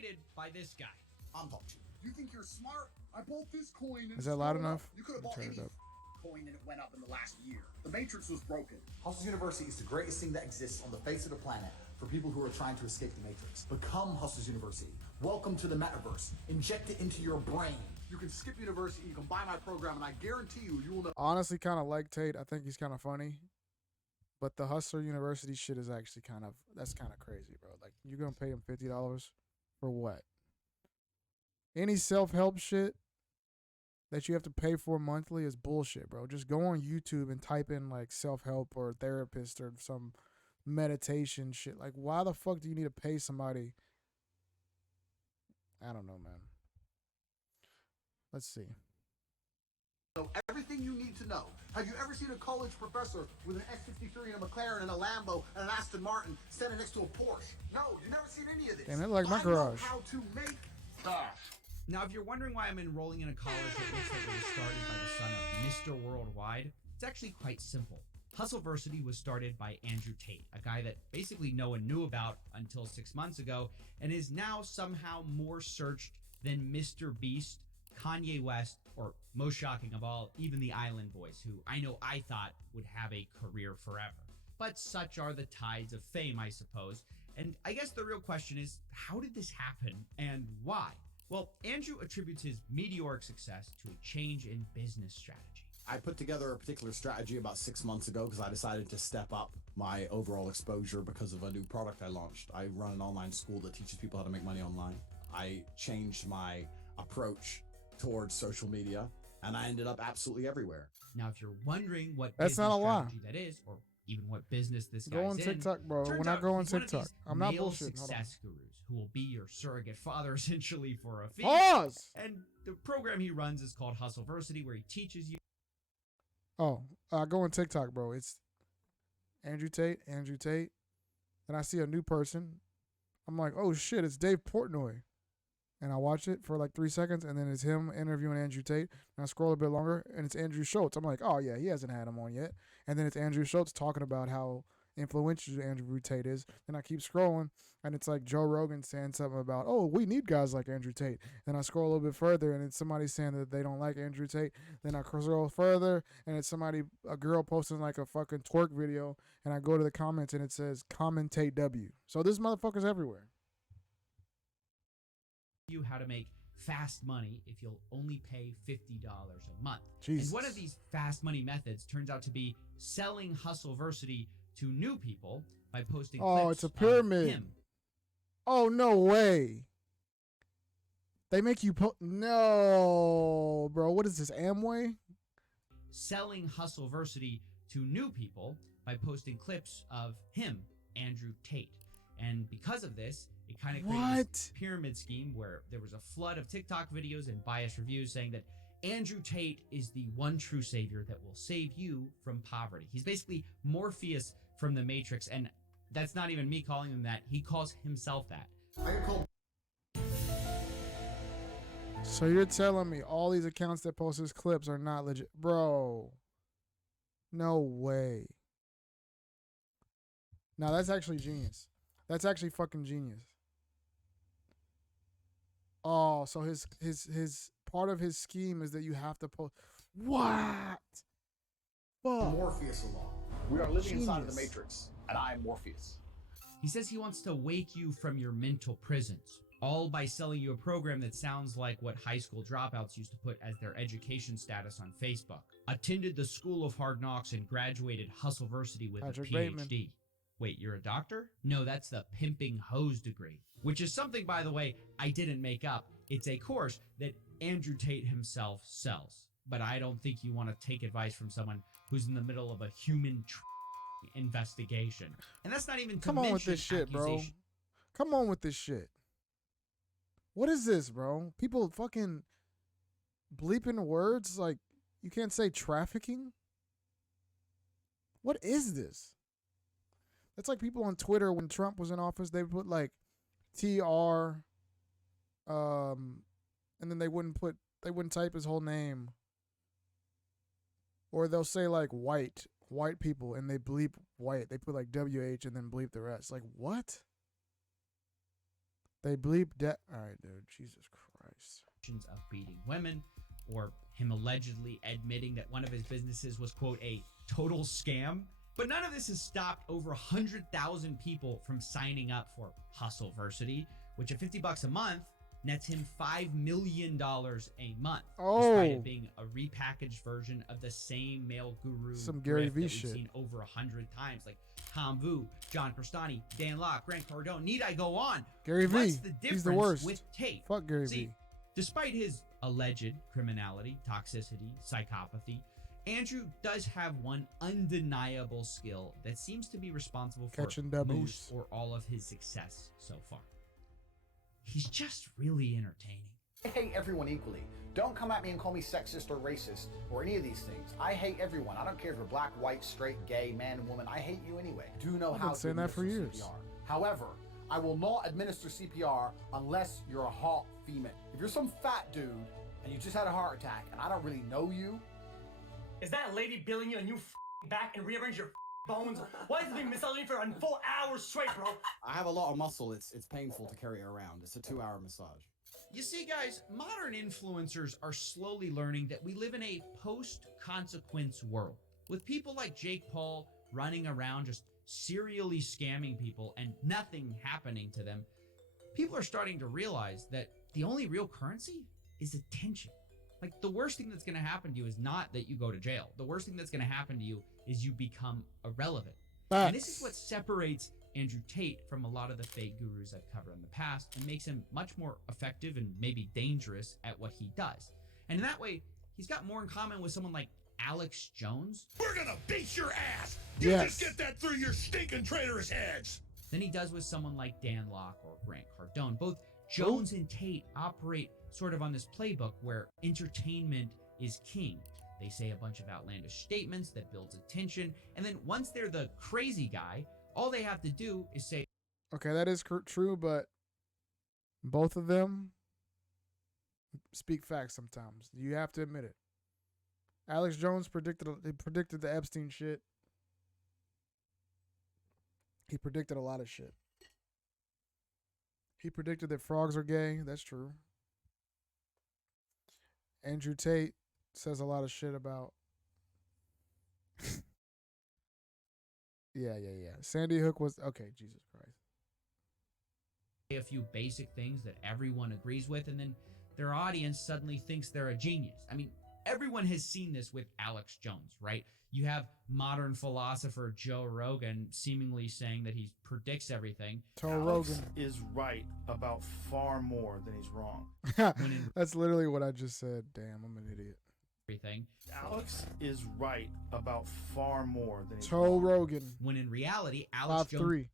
created by this guy. I'm talking to you. You think you're smart? I bought this coin and Is that loud enough? You could have bought Turn any it up. coin and it went up in the last year. The Matrix was broken. Hustle University is the greatest thing that exists on the face of the planet for people who are trying to escape the Matrix. Become Hustle University. Welcome to the metaverse. Inject it into your brain. You can skip university, you can buy my program, and I guarantee you, you will know. Honestly, kind of like Tate. I think he's kind of funny. But the Hustler University shit is actually that's kind of crazy, bro. Like, you're going to pay him $50 for what? Any self-help shit that you have to pay for monthly is bullshit, bro. Just go on YouTube and type in, like, self-help or therapist or some meditation shit. Like, why the fuck do you need to pay somebody? I don't know, man. Let's see. Know everything you need to know. Have you ever seen a college professor with an X63 and a McLaren and a Lambo and an Aston Martin standing next to a Porsche? No, you've never seen any of this. Damn, that's like my I garage. know how to make cash. Now, if you're wondering why I'm enrolling in a college that looks like it was started by the son of Mr. Worldwide, it's actually quite simple. Hustleversity was started by Andrew Tate, a guy that basically no one knew about until 6 months ago, and is now somehow more searched than Mr. Beast, Kanye West, or most shocking of all, even the Island Boys, who I thought would have a career forever. But such are the tides of fame, I suppose. And I guess the real question is, how did this happen and why? Well, Andrew attributes his meteoric success to a change in business strategy. I put together a particular strategy about 6 months ago because I decided to step up my overall exposure because of a new product I launched. I run an online school that teaches people how to make money online. I changed my approach towards social media, and I ended up absolutely everywhere. Now, if you're wondering what That's business not a lie. strategy that is, or even what business this guy's Go on in, TikTok, bro. turns When I out go on he's one of TikTok, these I'm not male bullshitting. Hold on. success gurus who will be your surrogate father essentially for a fee. Pause! And the program he runs is called Hustleversity, where he teaches you. Oh, go on TikTok, bro. It's Andrew Tate. Then I see a new person. I'm like, oh shit, it's Dave Portnoy. And I watch it for like 3 seconds, and then it's him interviewing Andrew Tate. And I scroll a bit longer, and it's Andrew Schultz. I'm like, oh yeah, he hasn't had him on yet. And then it's Andrew Schultz talking about how influential Andrew Tate is. Then I keep scrolling, and it's like Joe Rogan saying something about, oh, we need guys like Andrew Tate. Then I scroll a little bit further, and it's somebody saying that they don't like Andrew Tate. Then I scroll further, and it's a girl posting like a fucking twerk video, and I go to the comments, and it says, commentate W. So this motherfucker's everywhere. You how to make fast money if you'll only pay $50 a month. Jesus. And one of these fast money methods turns out to be selling Hustleversity to new people by posting clips it's a pyramid. of him. Oh, no way. They make you no, bro. What is this, Amway? Selling Hustleversity to new people by posting clips of him, Andrew Tate. And because of this, it kind of created this pyramid scheme where there was a flood of TikTok videos and biased reviews saying that Andrew Tate is the one true savior that will save you from poverty. He's basically Morpheus from the Matrix, and that's not even me calling him that. He calls himself that. So you're telling me all these accounts that post his clips are not legit? Bro. No way. Now that's actually genius. That's actually fucking genius. Oh, so his part of his scheme is that you have to post. What? Fuck. Morpheus along. We are living inside of the Matrix, and I am Morpheus. He says he wants to wake you from your mental prisons, all by selling you a program that sounds like what high school dropouts used to put as their education status on Facebook. Attended the School of Hard Knocks and graduated Hustleversity with Patrick a PhD. Bateman. Wait, you're a doctor? No, that's the pimping hose degree, which is something, by the way, I didn't make up. It's a course that Andrew Tate himself sells. But I don't think you want to take advice from someone who's in the middle of a human investigation. And that's not even to Come on with this shit, bro. Come on with this shit. What is this, bro? People fucking bleeping words like you can't say trafficking? What is this? That's like people on Twitter when Trump was in office, they put like TR and then they wouldn't type his whole name. Or they'll say like white people, and they bleep white. They put like WH and then bleep the rest. Like, what? They bleep that. All right, dude. Jesus Christ. Of beating women, or him allegedly admitting that one of his businesses was, quote, a total scam. But none of this has stopped over 100,000 people from signing up for Hustleversity, which at $50 a month nets him $5 million a month. Despite it being a repackaged version of the same male guru some Gary V that shit we've seen over 100 times, like Tom Vu, John Crestani, Dan Locke, Grant Cardone. Need I go on? Gary V. What's the difference He's the worst. with Tate? Fuck Gary V. Despite his alleged criminality, toxicity, psychopathy, Andrew does have one undeniable skill that seems to be responsible for Catching W's. most or all of his success so far. He's just really entertaining. I hate everyone equally. Don't come at me and call me sexist or racist or any of these things. I hate everyone. I don't care if you're black, white, straight, gay, man, woman. I hate you anyway. Do know I've how been to saying that for administer years. CPR. However, I will not administer CPR unless you're a hot female. If you're some fat dude and you just had a heart attack and I don't really know you. Is that lady billing you and you back and rearrange your bones? Why is it being massaging for a full hour straight, bro? I have a lot of muscle. It's painful to carry it around. It's a 2-hour massage. You see, guys, modern influencers are slowly learning that we live in a post-consequence world, with people like Jake Paul running around just serially scamming people and nothing happening to them. People are starting to realize that the only real currency is attention. Like, the worst thing that's going to happen to you is not that you go to jail. The worst thing that's going to happen to you is you become irrelevant. And this is what separates Andrew Tate from a lot of the fake gurus I've covered in the past and makes him much more effective and maybe dangerous at what he does. And in that way, he's got more in common with someone like Alex Jones. We're gonna beat your ass! You Yes. just get that through your stinking traitorous heads! Than he does with someone like Dan Locke or Grant Cardone. Both Jones and Tate operate sort of on this playbook where entertainment is king. They say a bunch of outlandish statements that builds attention, and then once they're the crazy guy, all they have to do is say, Okay, that is true, but both of them speak facts sometimes. You have to admit it. Alex Jones predicted the Epstein shit. He predicted a lot of shit. He predicted that frogs are gay. That's true. Andrew Tate says a lot of shit about. Yeah. Sandy Hook was okay. Jesus Christ. a few basic things that everyone agrees with, and then their audience suddenly thinks they're a genius. I mean, everyone has seen this with Alex Jones, right? You have modern philosopher Joe Rogan seemingly saying that he predicts everything. Rogan is right about far more than he's wrong. That's literally what I just said. Damn, I'm an idiot. Everything. Alex is right about far more than he's Joe wrong. Rogan. When in reality, Alex Jones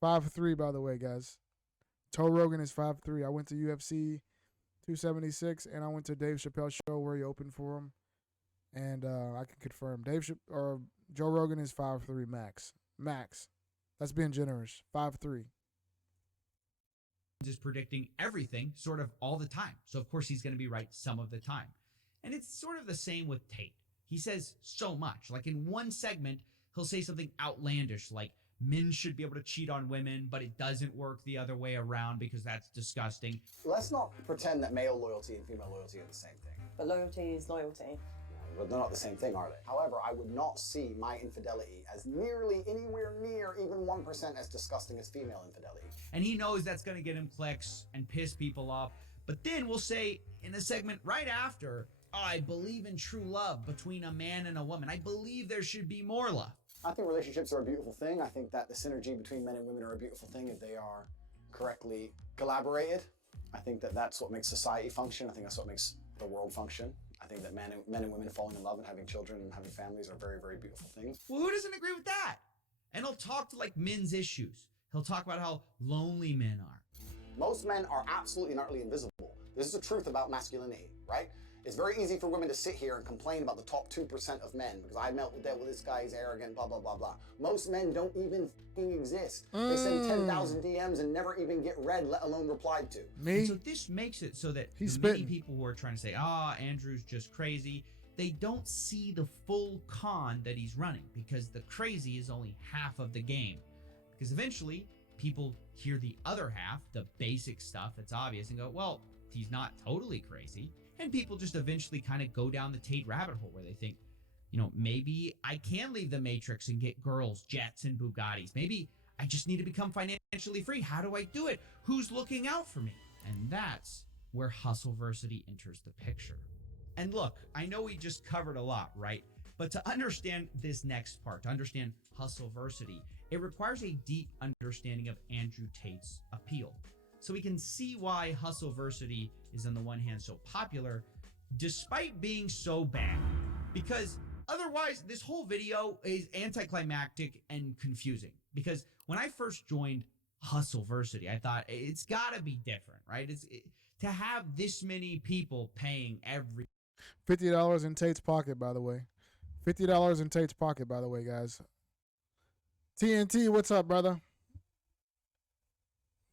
5'3", by the way, guys. Joe Rogan is 5'3". I went to UFC 276, and I went to Dave Chappelle's show where he opened for him. And I can confirm, Joe Rogan is 5'3" max. That's being generous. 5'3". is predicting everything sort of all the time. So of course he's going to be right some of the time. And it's sort of the same with Tate. He says so much. Like in one segment, he'll say something outlandish like men should be able to cheat on women, but it doesn't work the other way around because that's disgusting. Let's not pretend that male loyalty and female loyalty are the same thing. But loyalty is loyalty. But they're not the same thing, are they? However, I would not see my infidelity as nearly anywhere near even 1% as disgusting as female infidelity. And he knows that's going to get him clicks and piss people off. But then we'll say in the segment right after, I believe in true love between a man and a woman. I believe there should be more love. I think relationships are a beautiful thing. I think that the synergy between men and women are a beautiful thing if they are correctly collaborated. I think that that's what makes society function. I think that's what makes the world function. I think that men and women falling in love and having children and having families are very, very beautiful things. Well, who doesn't agree with that? And he'll talk to like men's issues. He'll talk about how lonely men are. Most men are absolutely and utterly invisible. This is the truth about masculinity, right? It's very easy for women to sit here and complain about the top 2% of men because I dealt with this guy, he's arrogant, blah, blah, blah, blah. Most men don't even fucking exist. They send 10,000 DMs and never even get read, let alone replied to. And so this makes it so that many people who are trying to say, Andrew's just crazy, they don't see the full con that he's running because the crazy is only half of the game. Because eventually, people hear the other half, the basic stuff that's obvious, and go, well, he's not totally crazy. And people just eventually kind of go down the Tate rabbit hole where they think, you know, maybe I can leave the Matrix and get girls, jets, and Bugattis. Maybe I just need to become financially free. How do I do it? Who's looking out for me? And that's where Hustleversity enters the picture. And look, I know we just covered a lot, right? But to understand this next part, to understand Hustleversity, it requires a deep understanding of Andrew Tate's appeal. So we can see why Hustleversity is on the one hand so popular, despite being so bad. Because otherwise, this whole video is anticlimactic and confusing. Because when I first joined Hustleversity, I thought it's got to be different, right? To have this many people paying every $50 in Tate's pocket, by the way. $50 in Tate's pocket, by the way, guys. TNT, what's up, brother?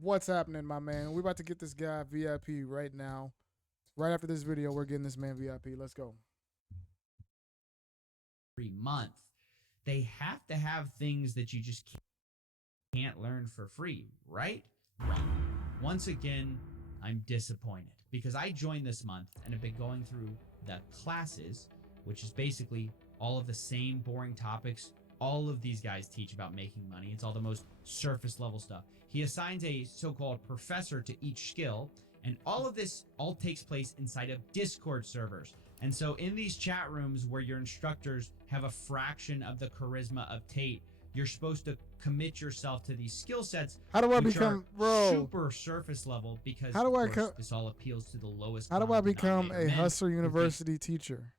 What's happening, my man? We're about to get this guy VIP right now. Right after this video, we're getting this man VIP. Let's go. month. They have to have things that you just can't learn for free, right? Wrong. Once again, I'm disappointed because I joined this month and have been going through the classes, which is basically all of the same boring topics all of these guys teach about making money. It's all the most surface level stuff. He assigns a so-called professor to each skill, and all of this all takes place inside of Discord servers. And so in these chat rooms where your instructors have a fraction of the charisma of Tate, you're supposed to commit yourself to these skill sets. How do I become, bro? Super surface level, because how do I this all appeals to the lowest. How do I become a Hustler University teacher?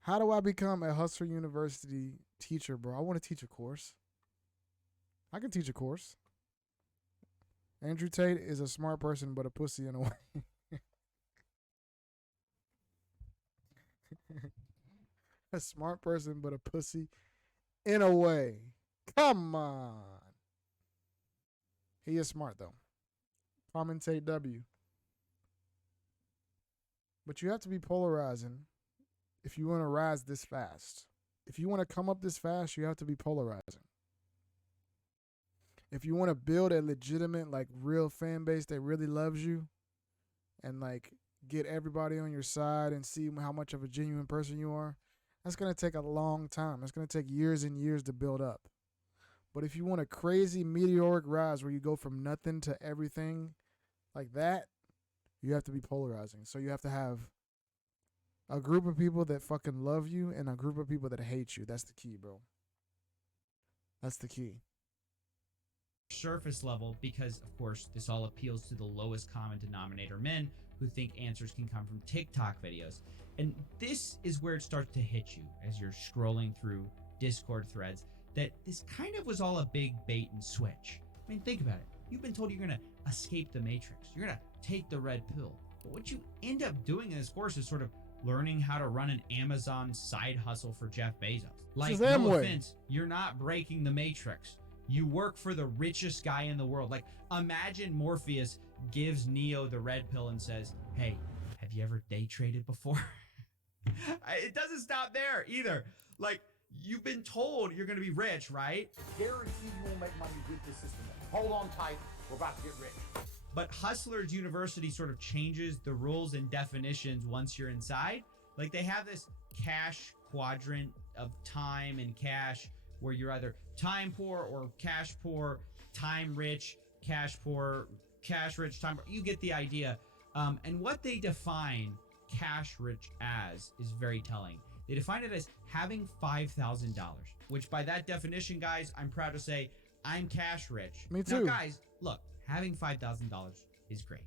How do I become a Hustler University teacher, bro? I want to teach a course. I can teach a course. Andrew Tate is a smart person, but a pussy in a way. A smart person, but a pussy in a way. Come on. He is smart, though. Commentate W. But you have to be polarizing if you want to rise this fast. If you want to come up this fast, you have to be polarizing. If you want to build a legitimate, like, real fan base that really loves you and, like, get everybody on your side and see how much of a genuine person you are, that's going to take a long time. It's going to take years and years to build up. But if you want a crazy meteoric rise where you go from nothing to everything like that, you have to be polarizing. So you have to have a group of people that fucking love you and a group of people that hate you. That's the key, bro. That's the key. Surface level, because of course this all appeals to the lowest common denominator men who think answers can come from TikTok videos. And this is where it starts to hit you as you're scrolling through Discord threads, that this kind of was all a big bait and switch. I mean, think about it. You've been told you're going to escape the Matrix. You're going to take the red pill. But what you end up doing in this course is sort of learning how to run an Amazon side hustle for Jeff Bezos. Like, no offense, you're not breaking the Matrix. You work for the richest guy in the world. Like, imagine Morpheus gives Neo the red pill and says, hey, have you ever day traded before? It doesn't stop there either. Like, you've been told you're going to be rich, right? Guarantee you won't make money with this system. Hold on tight. We're about to get rich. But Hustlers University sort of changes the rules and definitions once you're inside. Like, they have this cash quadrant of time and cash where you're either time poor or cash poor, time rich, cash poor, cash rich, time poor. You get the idea. And what they define cash rich as is very telling. They define it as having $5,000, which by that definition, guys, I'm proud to say I'm cash rich. Me too. Now, guys, look, having $5,000 is great,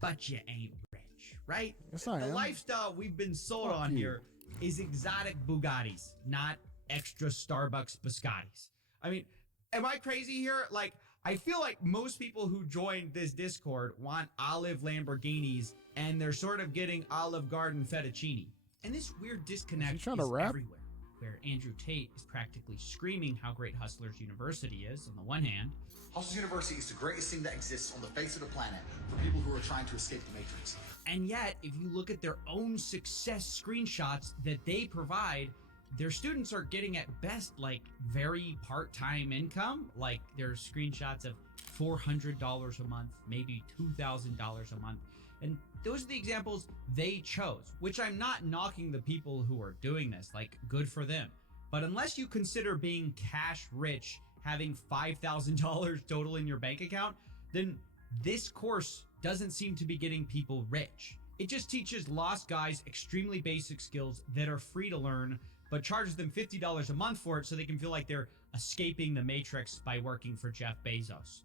but you ain't rich, right? Yes, I am. The lifestyle we've been sold on here is exotic Bugattis, not extra Starbucks biscottis. I mean, am I crazy here? Like, I feel like most people who joined this Discord want olive Lamborghinis, and they're sort of getting Olive Garden fettuccine. And this weird disconnect is everywhere, where Andrew Tate is practically screaming how great Hustlers University is on the one hand. Hustlers University is the greatest thing that exists on the face of the planet for people who are trying to escape the Matrix. And yet, if you look at their own success screenshots that they provide, their students are getting at best like very part-time income. Like there's screenshots of $400 a month, maybe $2,000 a month. And those are the examples they chose, which I'm not knocking the people who are doing this, like good for them. But unless you consider being cash rich, having $5,000 total in your bank account, then this course doesn't seem to be getting people rich. It just teaches lost guys extremely basic skills that are free to learn, but charges them $50 a month for it so they can feel like they're escaping the matrix by working for Jeff Bezos.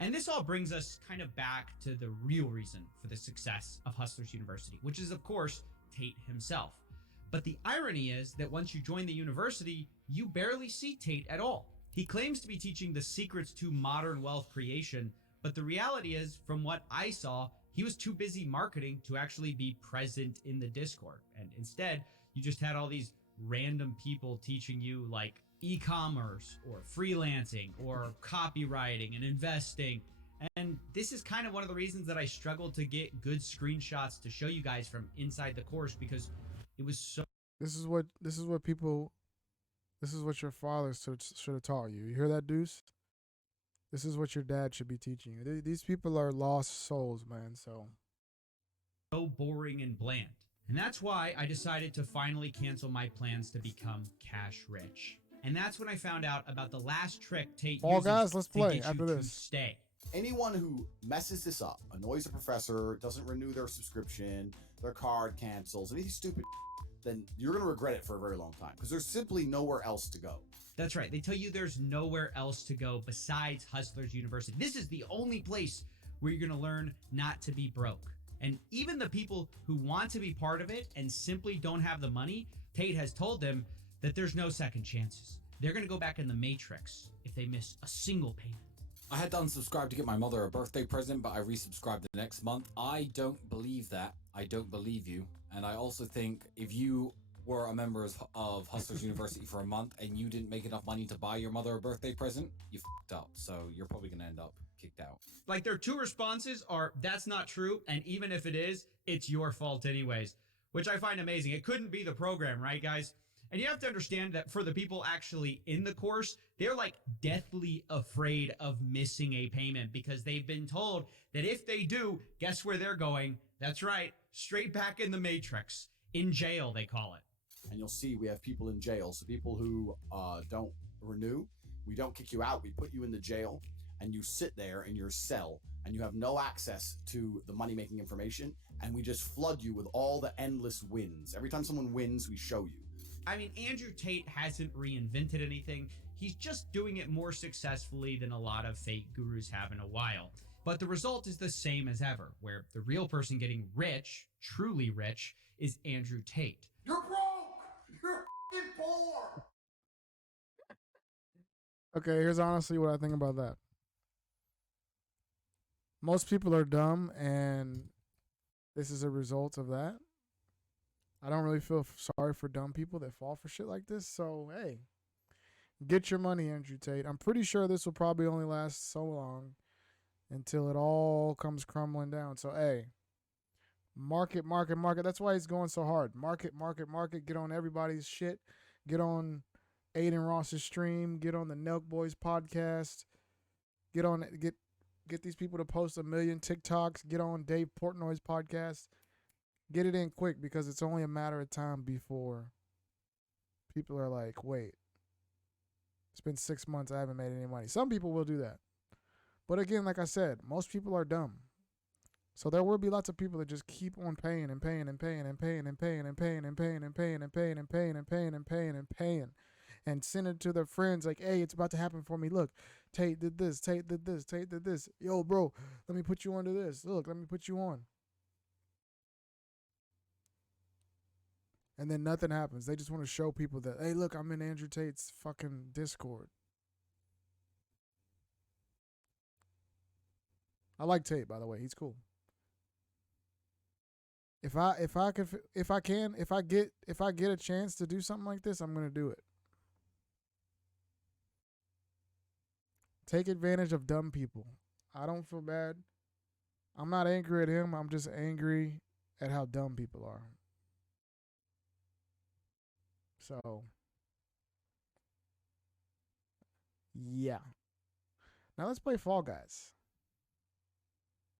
And this all brings us kind of back to the real reason for the success of Hustlers University, which is, of course, Tate himself. But the irony is that once you join the university, you barely see Tate at all. He claims to be teaching the secrets to modern wealth creation, but the reality is, from what I saw, he was too busy marketing to actually be present in the Discord. And instead, you just had all these random people teaching you like e-commerce or freelancing or copywriting and investing. And this is kind of one of the reasons that I struggled to get good screenshots to show you guys from inside the course, because it was so. This is what your father should have taught you. You hear that, Deuce? This is what your dad should be teaching you. These people are lost souls, man. So boring and bland. And that's why I decided to finally cancel my plans to become cash rich. And that's when I found out about the last trick Tate all uses guys, let's to play get after you to this. stay. Anyone who messes this up, annoys a professor, doesn't renew their subscription, their card cancels, anything stupid, then you're going to regret it for a very long time because there's simply nowhere else to go. That's right. They tell you there's nowhere else to go besides Hustlers University. This is the only place where you're going to learn not to be broke. And even the people who want to be part of it and simply don't have the money, Tate has told them that there's no second chances. They're going to go back in the matrix if they miss a single payment. I had to unsubscribe to get my mother a birthday present, but I resubscribed the next month. I don't believe that. I don't believe you. And I also think if you were a member of Hustlers University for a month and you didn't make enough money to buy your mother a birthday present, you f***ed up. So you're probably going to end up kicked out. Like their two responses are, that's not true. And even if it is, it's your fault anyways, which I find amazing. It couldn't be the program, right, guys? And you have to understand that for the people actually in the course, they're like deathly afraid of missing a payment because they've been told that if they do, guess where they're going? That's right, straight back in the matrix. In jail, they call it. And you'll see we have people in jail. So people who don't renew, we don't kick you out. We put you in the jail and you sit there in your cell and you have no access to the money-making information. And we just flood you with all the endless wins. Every time someone wins, we show you. I mean, Andrew Tate hasn't reinvented anything. He's just doing it more successfully than a lot of fake gurus have in a while. But the result is the same as ever, where the real person getting rich, truly rich, is Andrew Tate. You're broke! You're f***ing poor! Okay, here's honestly what I think about that. Most people are dumb, and this is a result of that. I don't really feel sorry for dumb people that fall for shit like this. So, hey, get your money, Andrew Tate. I'm pretty sure this will probably only last so long until it all comes crumbling down. So, hey, market. That's why he's going so hard. Market. Get on everybody's shit. Get on Aiden Ross's stream. Get on the Nelk Boys podcast. Get these people to post 1 million TikToks. Get on Dave Portnoy's podcast. Get it in quick because it's only a matter of time before people are like, wait, it's been 6 months, I haven't made any money. Some people will do that. But again, like I said, most people are dumb. So there will be lots of people that just keep on paying and paying and paying and paying and paying and paying and paying and paying and paying and paying and paying and paying and paying and send it to their friends like, hey, it's about to happen for me. Look, Tate did this, Tate did this, Tate did this. Yo, bro, let me put you onto this. Look, let me put you on. And then nothing happens. They just want to show people that, hey, look, I'm in Andrew Tate's fucking Discord. I like Tate, by the way. He's cool. If I get a chance to do something like this, I'm gonna do it. Take advantage of dumb people. I don't feel bad. I'm not angry at him. I'm just angry at how dumb people are. So, Yeah. Now let's play Fall Guys.